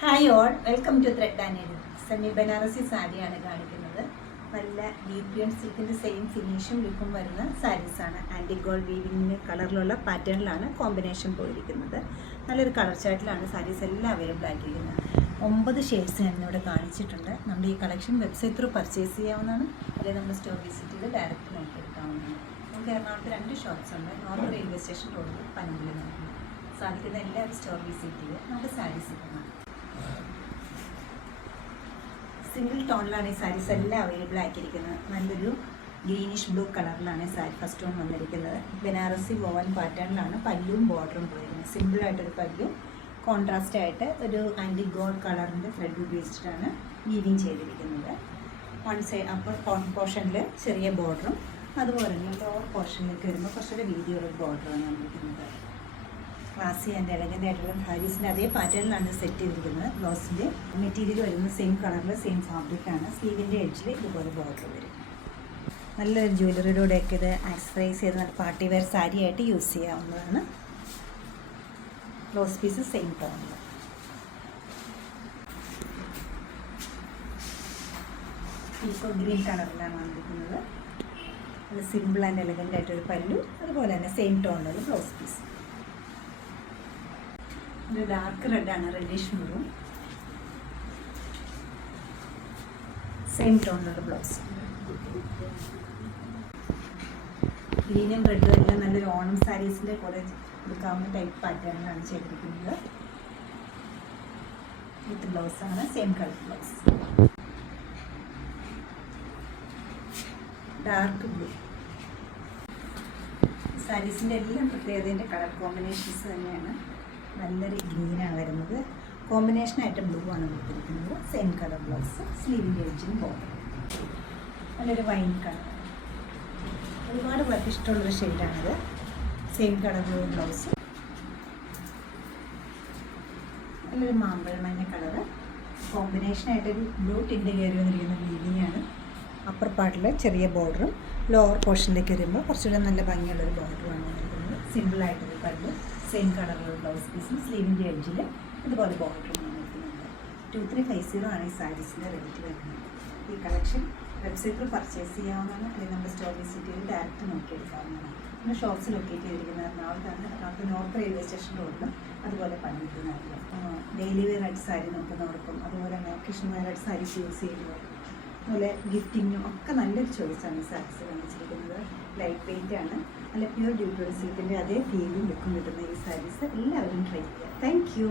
Hi all, welcome to thread and needle. Semi Banarasi സാരിയാണ് കാണിക്കുന്നത്. നല്ല ലീപ്പിയൻ സിൽക്കിൻ്റെ സെയിം ഫിനിഷും ലുക്കും വരുന്ന സാരീസാണ്. ആൻറ്റി ഗോൾഡ് വീവിങ്ങിൻ്റെ കളറിലുള്ള പാറ്റേണിലാണ് കോമ്പിനേഷൻ പോയിരിക്കുന്നത്. നല്ലൊരു കളർ ചാർട്ടിലാണ് സാരീസ് എല്ലാം അവൈലബിൾ ആക്കിയിരിക്കുന്നത്. 9 ഷെയ്ഡ്സ് ഞാൻ ഇവിടെ കാണിച്ചിട്ടുണ്ട്. നമ്മുടെ ഈ കളക്ഷൻ വെബ്സൈറ്റ് ത്രൂ പർച്ചേസ് ചെയ്യാവുന്നതാണ്, അല്ലെങ്കിൽ നമ്മുടെ സ്റ്റോർ വിസിറ്റ് ചെയ്ത് ഡയറക്റ്റ് നോക്കിയെടുക്കാവുന്നതാണ്. നമുക്ക് എറണാകുളത്ത് 2 ഷോപ്സ് ഉണ്ട്. നോർത്ത് റെയിൽവേ സ്റ്റേഷൻ റോഡിൽ പനമ്പിൽ നോക്കുന്നു. സാധിക്കുന്ന എല്ലാവരും സ്റ്റോർ വിസിറ്റ് ചെയ്ത് നമുക്ക് സാരീസ് കിട്ടണം. സിംഗിൾ ടോണിലാണ് ഈ സാരീസ് എല്ലാം അവൈലബിൾ ആക്കിയിരിക്കുന്നത്. നല്ലൊരു ഗ്രീനിഷ് ബ്ലൂ കളറിലാണ് സാരി ഫസ്റ്റ് ടോൺ വന്നിരിക്കുന്നത്. ബനാറസി വോവൻ പാറ്റേണിലാണ് പല്ലും ബോർഡറും പോയിരിക്കുന്നത്. സിമ്പിളായിട്ടൊരു പല്ലും കോൺട്രാസ്റ്റ് ആയിട്ട് ഒരു ആൻറ്റി ഗോൾഡ് കളറിൻ്റെ ത്രെഡ് ഉപയോഗിച്ചിട്ടാണ് വീവിങ് ചെയ്തിരിക്കുന്നത്. വൺ സൈഡ് അപ്പർ പോർഷനിൽ ചെറിയ ബോർഡറും അതുപോലെ തന്നെ ലോവർ പോർഷനിലേക്ക് വരുമ്പോൾ കുറച്ചുകൂടെ വീതിയുള്ള ബോർഡറാണ് വന്നിരിക്കുന്നത്. ക്ലാസി ആൻഡ് എലഗൻ്റ് ആയിട്ടുള്ള സാരീസിൻ്റെ അതേ പാറ്റേണിലാണ് സെറ്റ് ചെയ്തിരിക്കുന്നത്. ബ്ലൗസിൻ്റെ മെറ്റീരിയൽ വരുന്നത് സെയിം കളറിൽ സെയിം ഫാബ്രിക്കാണ്. സ്ലീവിൻ്റെ എഡ്ജിൽ ഇതുപോലെ ബോർഡർ വരും. നല്ലൊരു ജ്വല്ലറിയോടെയൊക്കെ ഇത് ആക്സസറൈസ് ചെയ്ത് നല്ല പാർട്ടി വെയർ സാരി ആയിട്ട് യൂസ് ചെയ്യാവുന്നതാണ്. ബ്ലൗസ് പീസ് സെയിം ടോണിൽ. പീക്കോ ഗ്രീൻ കളറിലാണ് വന്നിരിക്കുന്നത്. അത് സിമ്പിൾ ആൻഡ് എലഗൻ്റ് ആയിട്ടൊരു പല്ലു, അതുപോലെ തന്നെ സെയിം ടോണിലുള്ള ബ്ലൗസ് പീസ്. ഒരു ഡാർക്ക് റെഡാണ്, റെഡിഷ് മെറൂൺ, സെയിം ടോണിലുള്ള ബ്ലൗസ്. ഗ്രീനും റെഡും എല്ലാം നല്ലൊരു ഓണം സാരീസിൻ്റെ കൂടെ എടുക്കാവുന്ന ടൈപ്പ് പാറ്റേണിലാണ് ചെയ്തിരിക്കുന്നത്. വിത്ത് ബ്ലൗസാണ്, same colour blouse. Dark blue. സാരീസിൻ്റെ എല്ലാം പ്രത്യേകതയുടെ കളർ കോമ്പിനേഷൻസ് തന്നെയാണ്. നല്ലൊരു ഗ്രീനാണ് വരുന്നത്. കോമ്പിനേഷനായിട്ട് ബ്ലൂ ആണ് കൊടുത്തിരിക്കുന്നത്. സെയിം കളർ ബ്ലൗസ്, സ്ലീവിൻ്റെ എഡ്ജിന് ബോർഡർ. നല്ലൊരു വൈൻ കളർ, ഒരുപാട് പേർക്ക് ഇഷ്ടമുള്ളൊരു ഷെയ്ഡാണിത്. Same colour blue blouse. നല്ലൊരു മാമ്പഴ മഞ്ഞ കളറ്. കോമ്പിനേഷനായിട്ടൊരു ബ്ലൂ ടിൻ്റെ കയറി വന്നിരിക്കുന്ന വീവിങ്ങാണ്. അപ്പർ പാർട്ടിൽ ചെറിയ ബോർഡറും ലോവർ പോർഷനിലേക്ക് വരുമ്പോൾ കുറച്ചുകൂടെ നല്ല ഭംഗിയുള്ളൊരു ബോർഡറുമാണ് വന്നിരിക്കുന്നത്. സിമ്പിളായിട്ടൊരു പല്ല്, സെയിം കളറുള്ള ബ്ലൗസ് പീസും സ്ലീവിൻ്റെ എഡ്ജിൽ ഇതുപോലെ ബോർഡറും വന്നിരിക്കുന്നുണ്ട്. 2350 ആണ് ഈ സാരീസിൻ്റെ റേറ്റ് വരുന്നത്. ഈ കളക്ഷൻ വെബ്സൈറ്റിൽ പർച്ചേസ് ചെയ്യാവുന്നതാണ്, അല്ലെങ്കിൽ നമ്മുടെ സ്റ്റോർ വിസിറ്റ് ചെയ്ത് ഡയറക്റ്റ് നോക്കിയെടുക്കാവുന്നതാണ്. നമ്മുടെ ഷോപ്സ് ലൊക്കേറ്റ് ചെയ്തിരിക്കുന്നത് എറണാകുളത്ത് നോർത്ത് റെയിൽവേ സ്റ്റേഷൻ റോഡിലും അതുപോലെ പണിക്കുന്നതായിരിക്കും. ഡെയിലി വെയർ ആയിട്ട് സാരി നോക്കുന്നവർക്കും അതുപോലെ തന്നെ ഒക്കേഷൻ വെയർ ആയിട്ട് സാരീസ് യൂസ് ചെയ്യുന്നവർക്കും അതുപോലെ ഗിഫ്റ്റിങ്ങും ഒക്കെ നല്ലൊരു ചോയ്സാണ് ഈ സാരീസ് കാണിച്ചിരിക്കുന്നത്. ലൈറ്റ് വെയിറ്റ് ആണ്, നല്ല പ്യൂർ ഡ്യൂട്ടോറി സിൽക്കിൻ്റെ അതേ ഫീലും ലുക്കും കിട്ടുന്ന ഈ സാരീസ് എല്ലാവരും ട്രൈ ചെയ്യുക. Thank you.